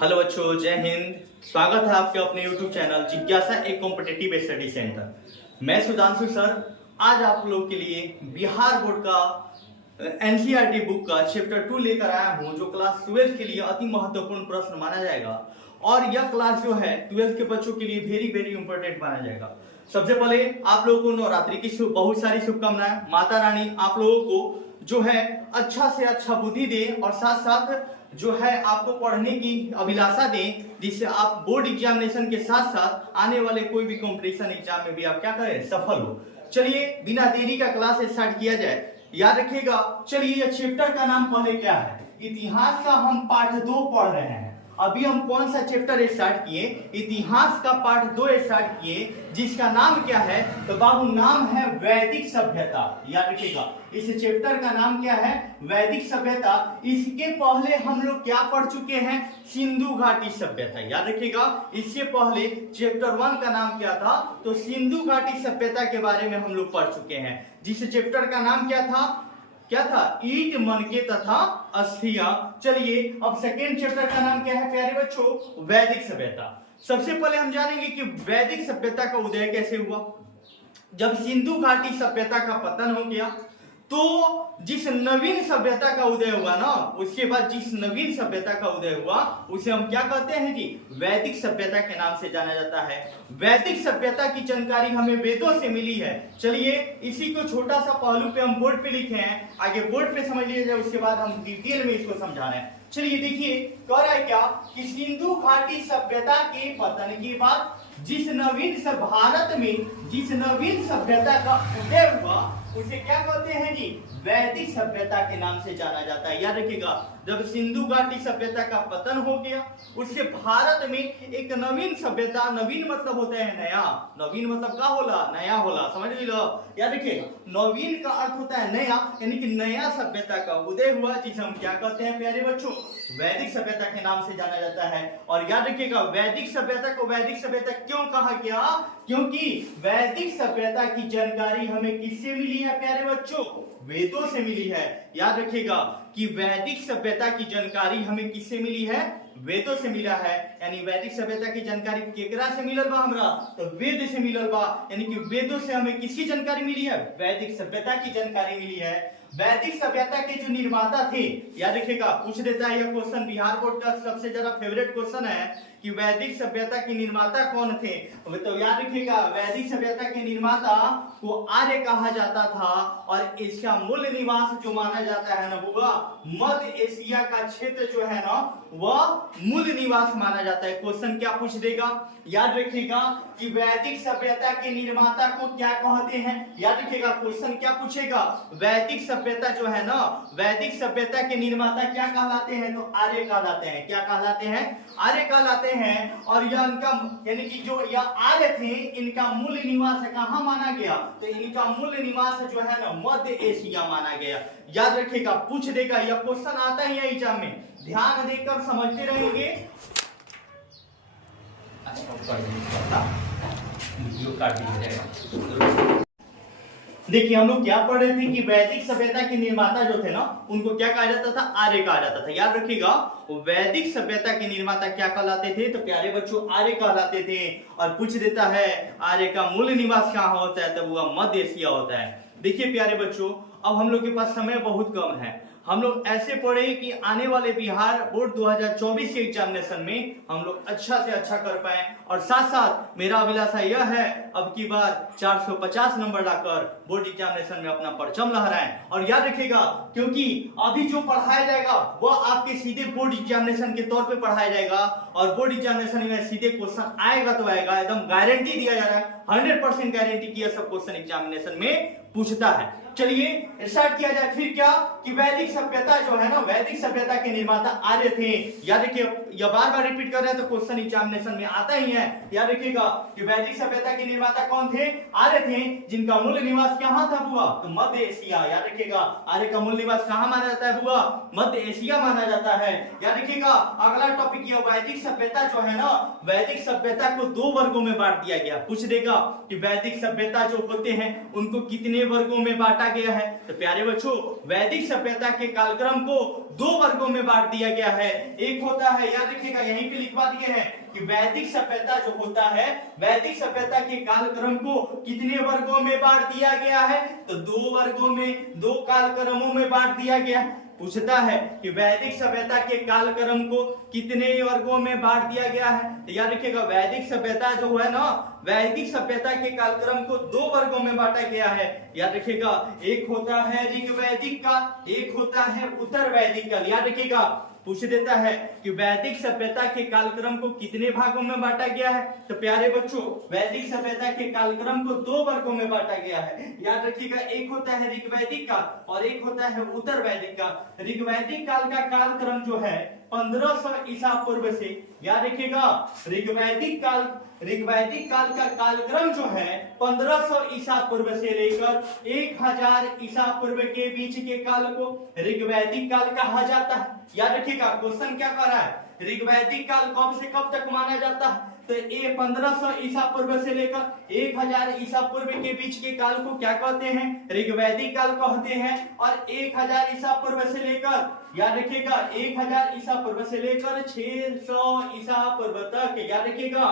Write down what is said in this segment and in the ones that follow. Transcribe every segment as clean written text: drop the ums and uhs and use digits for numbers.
Hello बच्चों, जय हिंद। स्वागत है आपके अपने YouTube चैनल जिज्ञासा एक कॉम्पिटिटिव स्टडी सेंटर। मैं सुधांशु सर आज आप लोग के लिए बिहार बोर्ड का एनसीईआरटी बुक का चैप्टर 2 लेकर आया हूं, जो क्लास 12 के लिए अति महत्वपूर्ण प्रश्न माना जाएगा। और यह क्लास जो है 12 के बच्चों के लिए वेरी वेरी इंपॉर्टेंट माना जाएगा। सबसे पहले आप लोगों को नवरात्रि की बहुत सारी शुभकामनाएं। माता रानी आप लोगों को जो है अच्छा से अच्छा बुद्धि दे और साथ साथ जो है आपको पढ़ने की अभिलाषा दें, जिससे आप बोर्ड एग्जामिनेशन के साथ साथ आने वाले कोई भी कंपटीशन एग्जाम में भी आप क्या करें, सफल हो। चलिए बिना देरी का क्लास स्टार्ट किया जाए। याद रखिएगा। चलिए यह चैप्टर का नाम पहले क्या है? इतिहास का हम पाठ 2 पढ़ रहे हैं। अभी हम कौन सा चैप्टर स्टार्ट किए? इतिहास का पाठ 2 स्टार्ट किए, जिसका नाम क्या है? तो बाबू नाम है वैदिक सभ्यता। याद रखिएगा, इस चैप्टर का नाम क्या है? वैदिक सभ्यता। इसके पहले हम लोग क्या पढ़ चुके हैं? सिंधु घाटी सभ्यता। याद रखिएगा, इससे पहले चैप्टर 1 का नाम क्या था? तो सिंधु घाटी सभ्यता के बारे में हम लोग पढ़ चुके हैं, जिस चैप्टर का नाम क्या था? ईट मनके तथा अस्थियां। चलिए अब सेकेंड चैप्टर का नाम क्या है प्यारे बच्चों? वैदिक सभ्यता। सबसे पहले हम जानेंगे कि वैदिक सभ्यता का उदय कैसे हुआ। जब सिंधु घाटी सभ्यता का पतन हो गया, तो जिस नवीन सभ्यता का उदय हुआ ना, उसके बाद जिस नवीन सभ्यता का उदय हुआ उसे हम क्या कहते हैं जी? वैदिक सभ्यता के नाम से जाना जाता है। वैदिक सभ्यता की जानकारी हमें वेदों से मिली है। चलिए इसी को छोटा सा पहलू पे हम बोर्ड पे लिखे हैं, आगे बोर्ड पे समझ लीजिए, उसके बाद हम डिटेल में इसको समझा रहे हैं। चलिए देखिए कह रहा है क्या कि सिंधु घाटी सभ्यता के पतन के बाद जिस नवीन भारत में जिस नवीन सभ्यता का उदय हुआ उसे क्या कहते हैं जी? वैदिक सभ्यता के नाम से जाना जाता है। याद रखिएगा, जब सिंधु घाटी सभ्यता का पतन हो गया, उससे भारत में एक नवीन सभ्यता, नवीन मतलब होता है नया, नवीन मतलब क्या होला? नया होला। समझ लो। याद रखिएगा, नवीन का अर्थ होता है नया, यानी कि नया सभ्यता का उदय हुआ, जिसे हम क्या कहते हैं प्यारे बच्चों? वैदिक सभ्यता के नाम से जाना जाता है। और याद रखिएगा, वैदिक सभ्यता को वैदिक सभ्यता क्यों कहा गया? क्योंकि वैदिक सभ्यता की जानकारी हमें किससे मिली है प्यारे बच्चों? वेदों से मिली है। याद रखिएगा कि वैदिक सभ्यता की जानकारी हमें किससे मिली है? वेदों से मिला है। यानी वैदिक सभ्यता की जानकारी केकरा से मिलल बा? हमरा तो वेद से मिलल बा। यानी कि वेदों से हमें किसकी जानकारी मिली है? वैदिक सभ्यता की जानकारी मिली है। वैदिक सभ्यता के जो निर्माता थे, याद रखिएगा, पूछ देता है यह क्वेश्चन, बिहार बोर्ड का सबसे ज्यादा फेवरेट क्वेश्चन है कि वैदिक सभ्यता के निर्माता कौन थे? तो याद रखिएगा, वैदिक सभ्यता के निर्माता को आर्य कहा जाता था, और इसका मूल निवास जो माना जाता है ना बुआ, मध्य एशिया का क्षेत्र जो है ना, वह मूल निवास माना जाता है। क्वेश्चन क्या पूछ देगा? याद रखिएगा कि वैदिक सभ्यता के निर्माता को क्या कहते हैं? याद रखिएगा, क्वेश्चन क्या पूछेगा? वैदिक सभ्यता जो है ना, वैदिक सभ्यता के निर्माता क्या कहलाते हैं? तो आर्य कहलाते हैं। क्या कहलाते हैं? आर्य कहलाते हैं। और यह इनका यानी कि जो यह आर्य थे, इनका मूल निवास कहाँ माना गया? तो इनका मूल निवास जो है ना, मध्य एशिया माना गया। याद रखिएगा, पूछ देगा, यह क्वेश्चन आता ही है एग्जाम में, ध्यान देकर समझते रहेंगे। देखिए हम लोग क्या पढ़ रहे थे कि वैदिक सभ्यता के निर्माता जो थे ना, उनको क्या कहा जाता था? आर्य कहा जाता था। याद रखिएगा, वैदिक सभ्यता के निर्माता क्या कहलाते थे? तो प्यारे बच्चों आर्य कहलाते थे। और पूछ देता है आर्य का मूल निवास कहाँ होता है? तब वह मध्य एशिया होता है। देखिए प्यारे बच्चों, अब हम लोग के पास समय बहुत कम है। हम लोग ऐसे पढ़े कि आने वाले बिहार बोर्ड 2024 के एग्जामिनेशन में हम लोग अच्छा से अच्छा कर पाए, और साथ साथ मेरा अभिलाषा यह है अब की बार 450 नंबर लाकर बोर्ड एग्जामिनेशन में अपना परचम लहराएं। और याद रखिएगा, क्योंकि अभी जो पढ़ाया जाएगा वह आपके सीधे बोर्ड एग्जामिनेशन के तौर पे पढ़ाया जाएगा, और बोर्ड एग्जामिनेशन में सीधे क्वेश्चन आएगा तो आएगा, एकदम गारंटी दिया जा रहा है, 100% गारंटी की सब क्वेश्चन एग्जामिनेशन में पूछता है। चलिए स्टार्ट किया जाए। फिर क्या कि वैदिक सभ्यता जो है ना, वैदिक सभ्यता के निर्माता आर्य थे। याद रखिए, यह बार बार रिपीट कर रहे हैं तो क्वेश्चन एग्जामिनेशन में आता ही है। याद रखिएगा कि वैदिक सभ्यता के निर्माता कौन थे? आर्य थे, जिनका मूल निवास कहाँ था बुआ? तो मध्य एशिया। याद रखिएगा, आर्य का मूल निवास कहाँ माना जाता है बुआ? मध्य एशिया माना जाता है। याद रखिएगा, अगला टॉपिक यह वैदिक सभ्यता जो है ना, वैदिक सभ्यता को 2 वर्गों में बांट दिया गया। पूछ देगा कि वैदिक सभ्यता जो होते हैं उनको कितने वर्गों में बांटा गया है? तो प्यारे बच्चों, वैदिक सभ्यता के कालक्रम को 2 वर्गों में बांट दिया गया है। एक होता है याद रखिएगा यहीं पे लिखवा दिए हैं कि वैदिक सभ्यता जो होता है, वैदिक सभ्यता के कालक्रम को कितने वर्गों में बांट दिया गया है? तो 2 वर्गों में, 2 कालक्रमों में बांट दिया गया। पूछता है कि वैदिक सभ्यता के कालक्रम को कितने वर्गों में बांट दिया गया है? तो याद रखिएगा वैदिक सभ्यता जो है ना, वैदिक सभ्यता के कालक्रम को 2 वर्गों में बांटा गया है। याद रखिएगा एक होता है ऋग्वैदिक काल, एक होता है उत्तर वैदिक काल। याद रखिएगा पूछ देता है कि वैदिक सभ्यता के कालक्रम को कितने भागों में बांटा गया है? तो प्यारे बच्चों वैदिक सभ्यता के कालक्रम को 2 वर्गों में बांटा गया है। याद रखिएगा एक होता है ऋग्वैदिक काल और एक होता है उत्तर वैदिक काल। ऋग्वैदिक काल का कालक्रम जो है 1500 ईसा पूर्व से, याद रखिएगा ऋग्वैदिक काल का कालक्रम जो है 1500 ईसा पूर्व से लेकर 1000 ईसा पूर्व के बीच के काल को ऋग्वैदिक काल कहा जाता है। याद रखिएगा क्वेश्चन क्या कर रहा है, ऋग्वैदिक काल कब से कब तक माना जाता है? तो ये 1500 ईसा पूर्व से लेकर 1000 ईसा पूर्व के बीच के काल को क्या कहते हैं? ऋग्वैदिक काल कहते हैं। और 1000 ईसा पूर्व से लेकर, याद रखिएगा 1000 ईसा पूर्व से लेकर 600 ईसा पूर्व तक, याद रखिएगा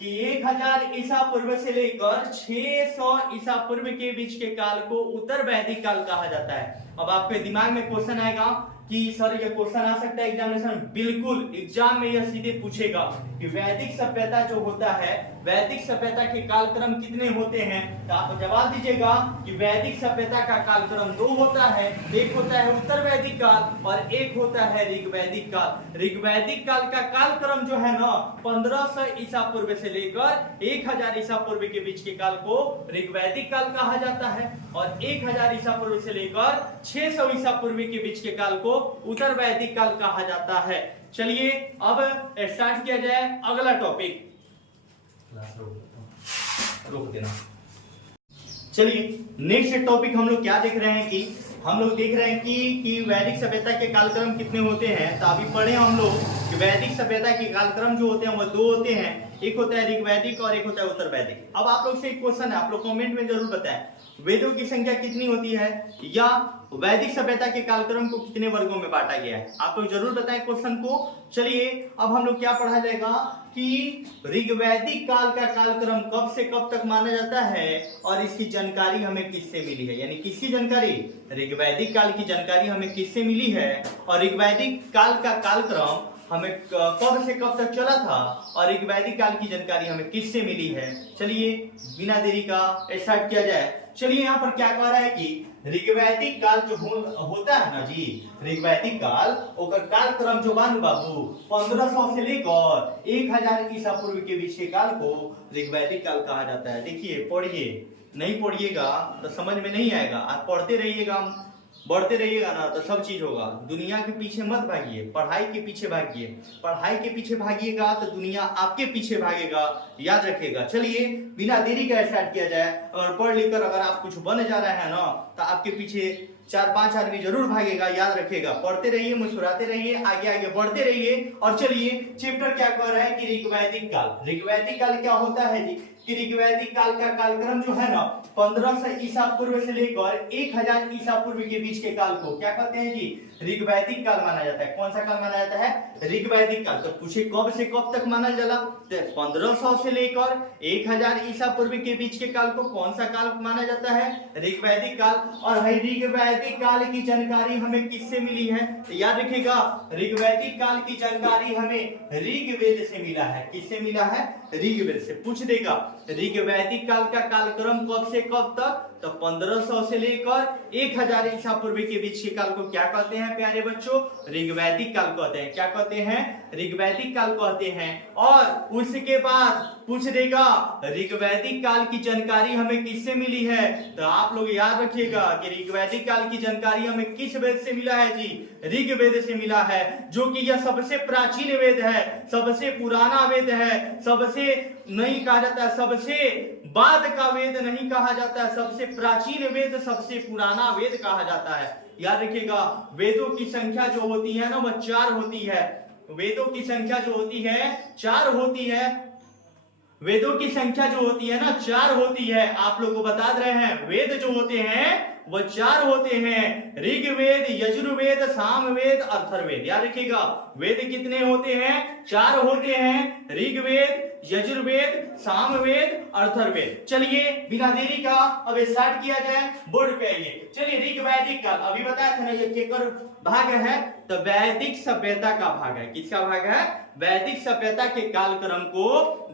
कि 1000 ईसा पूर्व से लेकर 600 ईसा पूर्व के बीच के काल को उत्तर वैदिक काल कहा जाता है। अब आपके दिमाग में क्वेश्चन आएगा कि सर ये क्वेश्चन आ सकता है एग्जामिनेशन? बिल्कुल, एग्जाम में यह सीधे पूछेगा कि वैदिक सभ्यता जो होता है, वैदिक सभ्यता के कालक्रम कितने होते हैं? तो आप जवाब दीजिएगा कि वैदिक सभ्यता का कालक्रम 2 होता है, एक होता है उत्तर वैदिक काल और एक होता है ऋग्वैदिक काल। ऋग्वैदिक काल का कालक्रम जो है ना 1500 ईसा पूर्व से लेकर 1000 ईसा पूर्व के बीच के काल को ऋग्वैदिक काल कहा जाता है और 1000 ईसा पूर्व से लेकर 600 ईसा पूर्व के बीच के काल को उत्तर वैदिक काल कहा जाता है। चलिए अब स्टार्ट किया जाए अगला टॉपिक। रोक देना। चलिए नेक्स्ट टॉपिक हम लोग क्या देख रहे हैं कि हम लोग देख रहे हैं कि वैदिक सभ्यता के कालक्रम कितने होते हैं। तो अभी पढ़े हम लोग कि वैदिक सभ्यता के कालक्रम जो होते हैं वो 2 होते हैं, एक होता है ऋग्वैदिक और एक होता है उत्तर वैदिक। अब आप लोग से एक क्वेश्चन है, आप लोग कमेंट में जरूर बताएं वेदों की संख्या कितनी होती है या वैदिक सभ्यता के कालक्रम को कितने वर्गों में बांटा गया है? आप लोग जरूर बताएं क्वेश्चन को। चलिए अब हम लोग क्या पढ़ा जाएगा कि ऋग्वैदिक काल का कालक्रम कब से कब तक माना जाता है और इसकी जानकारी हमें किससे मिली है? यानी किसकी जानकारी? ऋग्वैदिक काल की जानकारी हमें किससे मिली है और ऋग्वैदिक काल का कालक्रम हमें कब से कब तक चला था और ऋग्वैदिक काल की जानकारी हमें किससे मिली है? चलिए बिना देरी का स्टार्ट किया जाए। चलिए यहाँ पर क्या कह रहा है कि ऋग्वैदिक काल जो होता है ना जी, ऋग्वैदिक काल ओकर कालक्रम जो बानू बाबू 1500 से लेकर 1000 ईसा पूर्व के बीच के काल को ऋग्वैदिक काल कहा जाता है। देखिए पढ़िए, नहीं पढ़िएगा तो समझ में नहीं आएगा। आप पढ़ते रहिएगा, बढ़ते रहिएगा ना तो सब चीज होगा। दुनिया के पीछे मत भागिए, पढ़ाई के पीछे भागिए। पढ़ाई के पीछे भागिएगा तो दुनिया आपके पीछे भागेगा, याद रखिएगा। चलिए बिना देरी का स्टार्ट किया जाए। और पढ़ लिखकर अगर आप कुछ बन जा रहे हैं ना तो आपके पीछे 4-5 आदमी जरूर भागेगा, याद रखिएगा। पढ़ते रहिए, मुस्कुराते रहिए, आगे आगे बढ़ते रहिए। और चलिए चैप्टर क्या कह रहा है कि ऋग्वैदिक काल। ऋग्वैदिक काल क्या होता है जी कि ऋग्वैदिक काल का कालक्रम जो है ना 1500 ईसा पूर्व से लेकर 1000 ईसा पूर्व के बीच के काल को क्या कहते हैं जी? ऋग्वैदिक काल माना जाता है। कौन सा काल माना जाता है? ऋग्वैदिक काल। तो पूछे कब से कब तक माना जाला? तो 1500 से लेकर 1000 ईसा पूर्व के बीच के काल को कौन सा काल माना जाता है? ऋग्वैदिक काल। और ऋग्वैदिक काल की जानकारी हमें किससे मिली है? तो याद रखिएगा ऋग्वैदिक काल की जानकारी हमें ऋग्वेद से मिला है। किससे मिला है? ऋग्वेद से। पूछ देगा ऋग्वैदिक काल का कालक्रम कब से कब तक? तो 1500 से लेकर 1000 ईसा पूर्व के बीच के काल को क्या कहते हैं प्यारे बच्चों? ऋग्वैदिक काल कहते हैं। क्या कहते हैं? ऋग्वैदिक काल कहते हैं। और उसके बाद पूछ देगा ऋग्वैदिक काल की जानकारी हमें किससे मिली है? तो आप लोग याद रखिएगा कि ऋग्वैदिक काल की जानकारी हमें किस वेद से मिला है जी? ऋग्वेद से मिला है, जो कि यह सबसे प्राचीन वेद है, सबसे पुराना वेद है, सबसे नहीं कहा जाता है, सबसे बाद का वेद नहीं कहा जाता है, सबसे प्राचीन वेद, सबसे पुराना वेद कहा जाता है। याद रखिएगा वेदों की संख्या जो होती है ना वह 4 होती है। वेदों की संख्या जो होती है 4 होती है। वेदों की संख्या जो होती है ना 4 होती है। आप लोग को बता रहे हैं वेद जो होते हैं वो 4 होते हैं, ऋग्वेद, यजुर्वेद, सामवेद, अथर्ववेद। याद रखिएगा वेद कितने होते हैं? 4 होते हैं, ऋग्वेद, यजुर्वेद, सामवेद, अथर्ववेद। चलिए बिना देरी का अब स्टार्ट किया जाए, बोर्ड पे आइए। चलिए ऋग्वैदिक काल अभी बताया था ना ये केकर भाग है, तो वैदिक सभ्यता का भाग है। किसका भाग है? वैदिक सभ्यता के कालक्रम को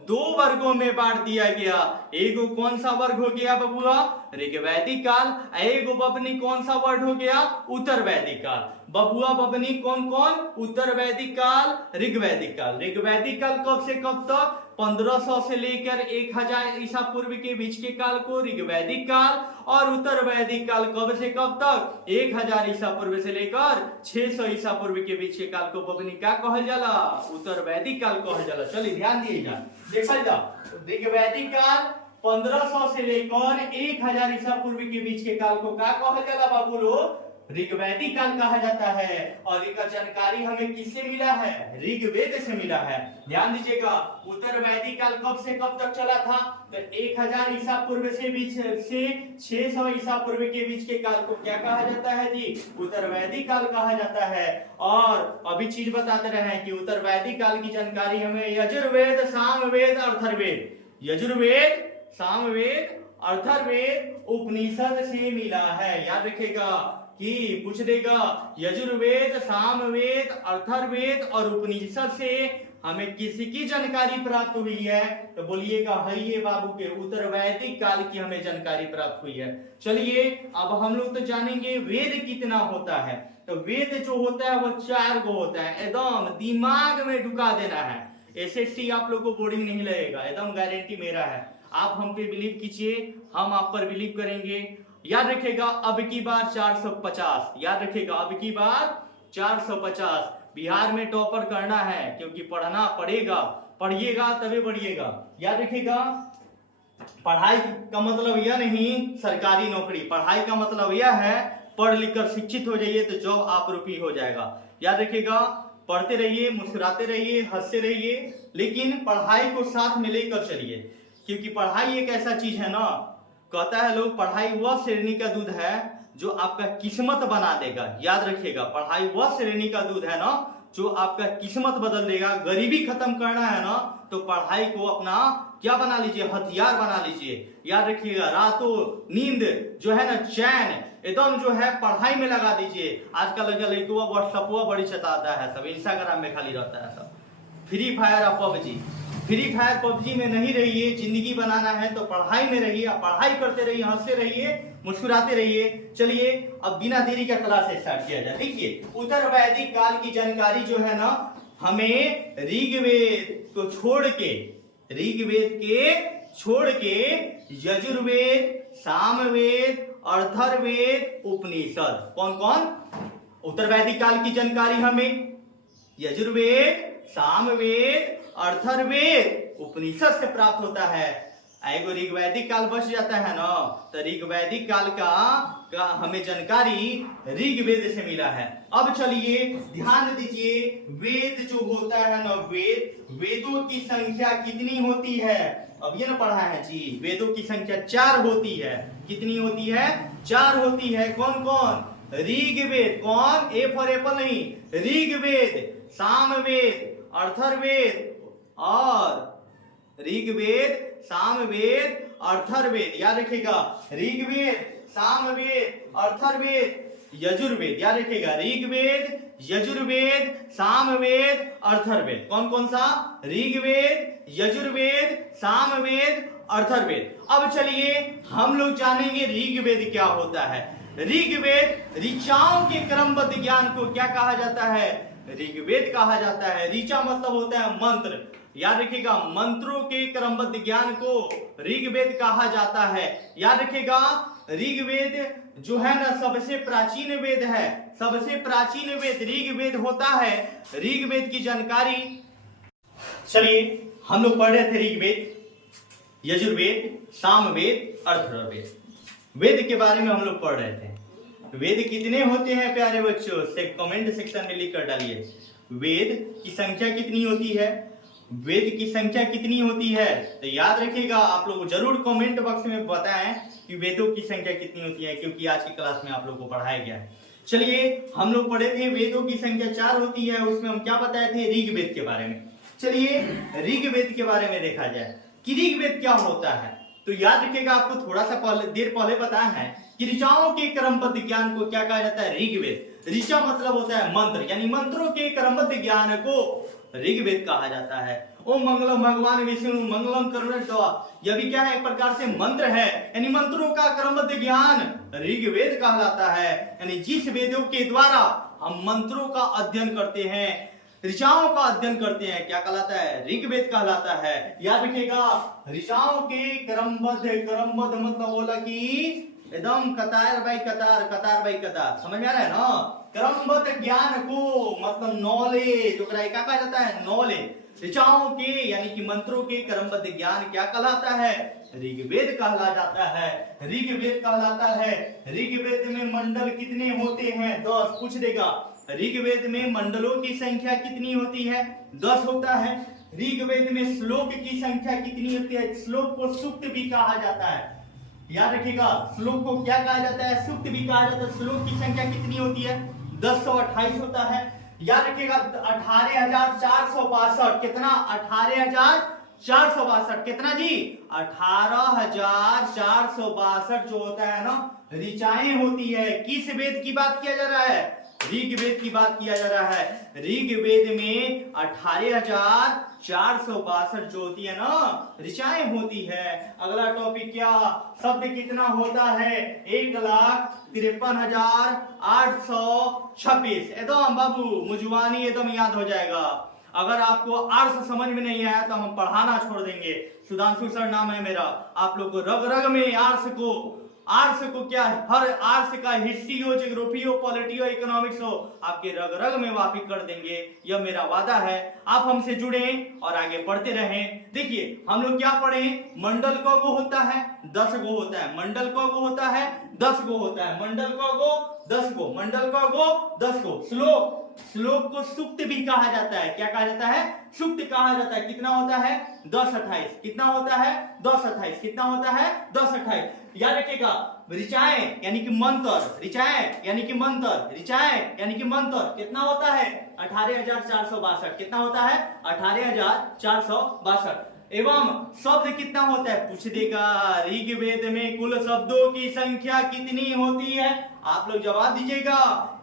2 वर्गों में बांट दिया गया। एगो कौन सा वर्ग हो गया बबुआ? ऋग्वैदिक काल। एगो बबनी कौन सा वर्ग हो गया? उत्तर वैदिक काल। बबुआ बबनी कौन कौन? उत्तर वैदिक काल, ऋग्वैदिक काल। ऋग्वैदिक काल कब से कब तक? 1500 से लेकर 1000 ईसा पूर्व के बीच के काल को ऋग्वैदिक काल, और उत्तर वैदिक काल कब से कब तक? 1000 ईसा पूर्व से लेकर 600 ईसा पूर्व के बीच के काल को बबनी क्या कहल जाला? उत्तर वैदिक काल कहल जाला। चलिए ध्यान दीजिए, देखल जाओ ऋग्वैदिक काल 1500 से लेकर 1000 ईसा पूर्व के बीच के काल को क्या कहल जाला बाबू लोग? ऋग्वैदिक काल कहा जाता है। और इसका जानकारी हमें किससे मिला है? ऋग्वेद से मिला है। ध्यान दीजिएगा उत्तर वैदिक काल कब से कब तक चला था? तो 1000 ईसा पूर्व से 600 ईसा पूर्व के बीच के काल को क्या कहा जाता है जी? उत्तर वैदिक काल कहा जाता है। और अभी चीज बताते रहे हैं कि उत्तर वैदिक काल की जानकारी हमें यजुर्वेद, सामवेद, अथर्ववेद, यजुर्वेद, सामवेद, अथर्ववेद, उपनिषद से मिला है। याद रखिएगा कि पूछ देगा यजुर्वेद, सामवेद, अथर्ववेद और उपनिषद से हमें किसकी जानकारी प्राप्त हुई है? तो बोलिएगा हइये बाबू के उत्तर वैदिक काल की हमें जानकारी प्राप्त हुई है। चलिए अब हम लोग तो जानेंगे वेद कितना होता है। तो वेद जो होता है वो 4 गो होता है, एकदम दिमाग में ढुका देना है। एसएसटी आप लोग को बोर्डिंग नहीं लगेगा, एकदम गारंटी मेरा है। आप हम पे बिलीव कीजिए, हम आप पर बिलीव करेंगे। याद रखिएगा अब की बार 450, याद रखिएगा अब की बार 450 बिहार में टॉपर करना है, क्योंकि पढ़ना पड़ेगा, पढ़िएगा तभी बढ़िएगा। याद रखिएगा पढ़ाई का मतलब यह नहीं सरकारी नौकरी, पढ़ाई का मतलब यह है पढ़ लिख कर शिक्षित हो जाइए तो जॉब आप रूपी हो जाएगा। याद रखिएगा पढ़ते रहिए, मुस्कुराते रहिए, हंसते रहिए, लेकिन पढ़ाई को साथ में लेकर चलिए, क्योंकि पढ़ाई एक ऐसा चीज है ना, कहता है लोग पढ़ाई वह श्रेणी का दूध है जो आपका किस्मत बना देगा। याद रखिएगा पढ़ाई वह श्रेणी का दूध है ना जो आपका किस्मत बदल देगा। गरीबी खत्म करना है ना तो पढ़ाई को अपना क्या बना लीजिए? हथियार बना लीजिए। याद रखिएगा रातों नींद जो है ना, चैन एकदम जो है पढ़ाई में लगा दीजिए। आजकल लड़का व्हाट्सअप बड़ी चताता है, सब इंस्टाग्राम में खाली रहता है, सब फ्री फायर और पबजी। फ्री फायर पबजी में नहीं रहिए, जिंदगी बनाना है तो पढ़ाई में रहिए, पढ़ाई करते रहिए, हंसते रहिए, मुस्कुराते रहिए। चलिए अब बिना देरी का क्लास स्टार्ट किया जाए। देखिए उत्तर वैदिक काल की जानकारी जो है ना हमें ऋग्वेद को छोड़ के, ऋग्वेद के छोड़ के यजुर्वेद, सामवेद, अथर्ववेद, उपनिषद, कौन कौन? उत्तर वैदिक काल की जानकारी हमें यजुर्वेद, सामवेद, अथर्ववेद, उपनिषद से प्राप्त होता है। एगो ऋग्वैदिक काल बच जाता है ना, तो ऋग्वैदिक काल का हमें जानकारी ऋग्वेद से मिला है। अब चलिए ध्यान दीजिए वेद जो होता है ना, वेदों की संख्या कितनी होती है? अब ये ना पढ़ा है जी, वेदों की संख्या 4 होती है। कितनी होती है? 4 होती है। कौन कौन? ऋग्वेद, कौन? ए फॉर एप्पल नहीं, ऋग्वेद, सामवेद, अथर्ववेद और ऋग्वेद, सामवेद, अथर्ववेद। याद रखिएगा ऋग्वेद, सामवेद, अथर्ववेद, यजुर्वेद। याद रखिएगा ऋग्वेद, यजुर्वेद, सामवेद, अथर्ववेद। कौन कौन सा? ऋग्वेद, यजुर्वेद, सामवेद, अथर्ववेद। अब चलिए हम लोग जानेंगे ऋग्वेद क्या होता है। ऋग्वेद ऋचाओं के क्रमबद्ध ज्ञान को क्या कहा जाता है? ऋग्वेद कहा जाता है। ऋचा मतलब होता है मंत्र। याद रखिएगा मंत्रों के क्रमबद्ध ज्ञान को ऋग्वेद कहा जाता है। याद रखिएगा ऋग्वेद जो है ना सबसे प्राचीन वेद है, सबसे प्राचीन वेद ऋग्वेद होता है। ऋग्वेद की जानकारी चलिए हम लोग पढ़ रहे थे ऋग्वेद, यजुर्वेद, सामवेद, अथर्ववेद। वेद के बारे में हम लोग पढ़ रहे थे। वेद कितने होते हैं प्यारे बच्चों? कमेंट सेक्शन में लिख कर डालिए वेद की संख्या कितनी होती है। वेद की संख्या कितनी होती है? तो याद रखिएगा, आप लोग जरूर कमेंट बॉक्स में बताएं कि वेदों की संख्या कितनी होती है, क्योंकि आज की क्लास में आप लोग को पढ़ाया गया है। चलिए, हम लोग पढ़े थे वेदों की संख्या 4 होती है, उसमें हम क्या बताए थे? ऋग्वेद के बारे में। चलिए ऋग्वेद के बारे में देखा जाए कि ऋग्वेद क्या होता है। तो याद रखिएगा, आपको थोड़ा सा देर पहले बताया है कि ऋचाओं के क्रमबद्ध ज्ञान को क्या कहा जाता है? ऋग्वेद। ऋचा मतलब होता है मंत्र, यानी मंत्रों के क्रमबद्ध ज्ञान को ऋग्वेद कहा जाता है। ओम मंगलम भगवान विष्णु मंगलम करुणा, यह भी क्या है? एक प्रकार से मंत्र है, यानी मंत्रों का क्रमबद्ध ज्ञान ऋग्वेद कहलाता है। यानी जिस वेदों के द्वारा हम मंत्रों का अध्ययन करते हैं, ऋचाओं का अध्ययन करते हैं, क्या कहलाता है? ऋग्वेद कहलाता है। याद रखिएगा, ऋचाओं के क्रमबद्ध मतलब बोला कि एकदम कतार बाई कतार, कतार बाई कतार, समझ में आ रहा है ना? क्रमबद्ध ज्ञान को मतलब नॉलेज, जो क्या कहा जाता है? नॉलेज। ऋचाओं के यानी कि मंत्रों के क्रमबद्ध ज्ञान क्या कहलाता है? ऋग्वेद कहला जाता है। ऋग्वेद कहलाता है। ऋग्वेद में मंडल कितने होते हैं? 10 पूछ देगा। ऋग्वेद में मंडलों की संख्या कितनी होती है? 10 होता है। ऋग्वेद में श्लोक की संख्या कितनी होती है? श्लोक को सूक्त भी कहा जाता है। याद रखिएगा, श्लोक को क्या कहा जाता है? सूक्त भी कहा जाता है। श्लोक की संख्या कितनी होती है? 1028 होता है। याद रखिएगा, 18,462 कितना? 18,462 कितना जी? 18,462 जो होता है ना, ऋचाएं होती है। किस वेद की बात किया जा रहा है? ऋग्वेद की बात किया जा रहा है। ऋग्वेद में 18,462 जो होती है ना, ऋचाएं होती है। अगला टॉपिक क्या? शब्द कितना होता है? 1,53,826। एकदम बाबू मुजुआनी एकदम याद हो जाएगा। अगर आपको अर्थ समझ में नहीं आया तो हम पढ़ाना छोड़ देंगे। सुधांशु सर नाम है मेरा। आप लोग को रग रग में आर्ट्स को क्या, हर आर्ट्स का हिस्ट्री हो, ज्योग्राफी हो, पॉलिटी हो, इकोनॉमिक्स हो, आपके रग रग में वापिस कर देंगे। यह मेरा वादा है। आप हमसे जुड़े और आगे पढ़ते रहें। देखिए, हम लोग क्या पढ़े? मंडल को होता है 10 गो होता है। मंडल को होता है 10 गो होता है। मंडल को 10 गो, मंडल को 10 गो। श्लोक को सूक्त भी कहा जाता है। क्या कहा जाता है? सूक्त कहा जाता है। कितना होता है? 1028। कितना होता है? 1028। कितना होता है? 1028। याद रखिएगा, ऋचाएं यानी कि मंत्र, ऋचाएं यानी कि मंत्र, ऋचाएं यानी कि मंत्र कितना होता है? 18,462। कितना होता है? 18,462। एवं शब्द कितना होता है? पूछ देगा, ऋग्वेद में कुल शब्दों की संख्या कितनी होती है? आप लोग जवाब दीजिएगा।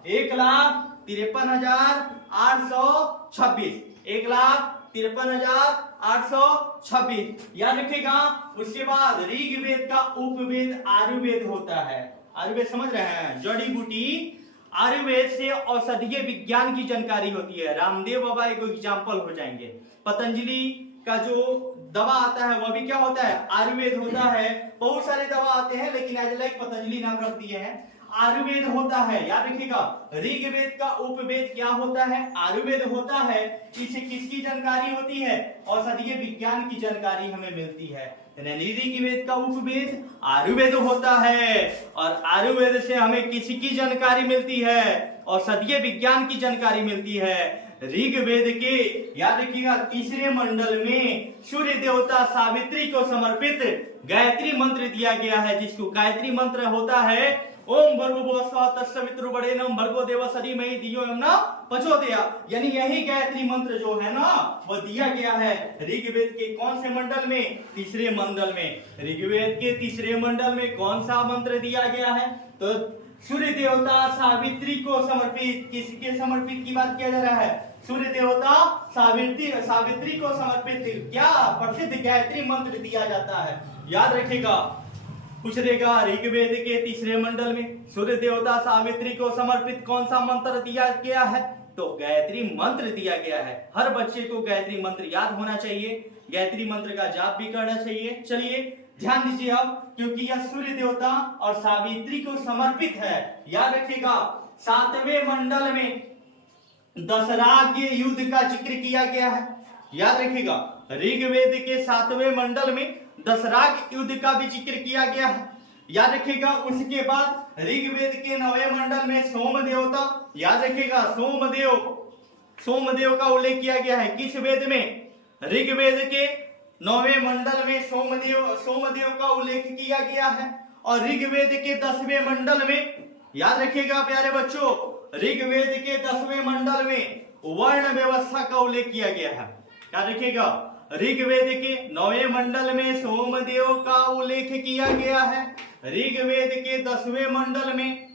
1,53,826। 1,53,826। याद रखिएगा। उसके बाद ऋग्वेद का उपवेद आयुर्वेद होता है। आयुर्वेद समझ रहे हैं? जड़ी बूटी। आयुर्वेद से औषधीय विज्ञान की जानकारी होती है। रामदेव बाबा एक एग्जाम्पल हो जाएंगे। पतंजलि का जो दवा आता है वह भी क्या होता है? आयुर्वेद होता है। बहुत सारे दवा आते हैं, लेकिन एज लाइक पतंजलि नाम रख दिए हैं, आयुर्वेद होता है। याद रखिएगा, ऋग्वेद का उपवेद क्या होता है? आयुर्वेद होता है। इसे किसकी जानकारी होती है? औषधीय विज्ञान की जानकारी हमें मिलती है। ऋग्वेद का उपवेद आयुर्वेद होता है, और आयुर्वेद से हमें किसकी जानकारी मिलती है? औषधीय विज्ञान की जानकारी मिलती है। ऋग्वेद के याद रखिएगा तीसरे मंडल में सूर्य देवता सावित्री को समर्पित गायत्री मंत्र दिया गया है, जिसको गायत्री मंत्र होता है ओम भर्गो तस्सवितुर्वरेण्यं भर्गो देवस्य धीमहि धियो यो नः प्रचोदयात्। यानी यही गायत्री मंत्र जो है ना, वो दिया गया है ऋग्वेद के कौन से मंडल में? तीसरे मंडल में। ऋग्वेद के तीसरे मंडल में कौन सा मंत्र दिया गया है? तो सूर्य देवता सावित्री को समर्पित। किसके समर्पित की बात किया जा रहा है? सूर्य देवता सावित्री को समर्पित क्या प्रसिद्ध गायत्री मंत्र दिया जाता है। याद रखिएगा, पूछ देगा ऋग्वेद के तीसरे मंडल में सूर्य देवता सावित्री को समर्पित कौन सा मंत्र दिया गया है? तो गायत्री मंत्र दिया गया है। हर बच्चे को गायत्री मंत्र याद होना चाहिए, गायत्री मंत्र का जाप भी करना चाहिए। चलिए ध्यान दीजिए अब, क्योंकि यह सूर्य देवता और सावित्री को समर्पित है। याद रखिएगा, 7वें मंडल में दशराग्य युद्ध का जिक्र किया गया है। याद रखिएगा, ऋग्वेद के 7वें मंडल में दशराग्य युद्ध का भी जिक्र किया गया है। याद रखिएगा, उसके बाद ऋग्वेद के 9वें मंडल में सोम देवता, याद रखिएगा सोमदेव का उल्लेख किया गया है। किस वेद में? ऋग्वेद के 9वें मंडल में सोमदेव का उल्लेख किया गया है और ऋग्वेद के 10वें मंडल में, याद रखिएगा प्यारे बच्चों, ऋग्वेद के 10वें मंडल में वर्ण व्यवस्था का उल्लेख किया गया है। याद रखिएगा, ऋग्वेद के 9वें मंडल में सोमदेव का उल्लेख किया गया है, ऋग्वेद के 10वें मंडल में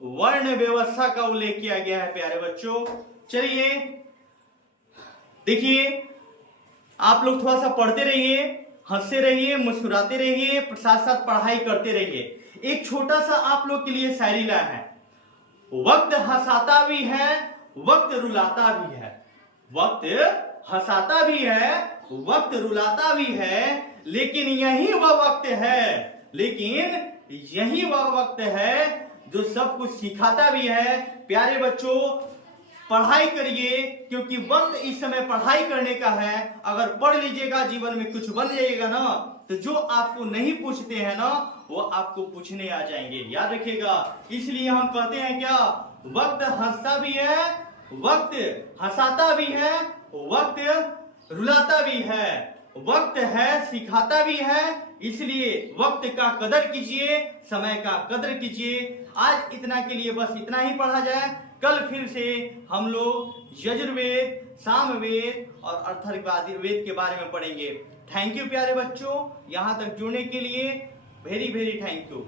वर्ण व्यवस्था का उल्लेख किया गया है। प्यारे बच्चों चलिए देखिए, आप लोग थोड़ा सा पढ़ते रहिए, हंसते रहिए, मुस्कुराते रहिए, साथ साथ पढ़ाई करते रहिए। एक छोटा सा आप लोग के लिए शायरी लाया है। वक्त हंसाता भी है, वक्त रुलाता भी है, वक्त हंसाता भी है, वक्त रुलाता भी है, लेकिन यही वह वक्त है, लेकिन यही वह वक्त है जो सब कुछ सिखाता भी है। प्यारे बच्चों पढ़ाई करिए, क्योंकि वक्त इस समय पढ़ाई करने का है। अगर पढ़ लीजिएगा जीवन में कुछ बन जाइएगा ना, तो जो आपको नहीं पूछते हैं ना वो आपको पूछने आ जाएंगे। याद रखिएगा, इसलिए हम कहते हैं क्या, वक्त हंसता भी है, वक्त हंसाता भी है, वक्त रुलाता भी है, वक्त है सिखाता भी है। इसलिए वक्त का कदर कीजिए, समय का कदर कीजिए। आज इतना के लिए बस इतना ही पढ़ा जाए। कल फिर से हम लोग यजुर्वेद, सामवेद और अथर्ववेद के बारे में पढ़ेंगे। थैंक यू प्यारे बच्चों, यहाँ तक जुड़ने के लिए वेरी वेरी थैंक यू।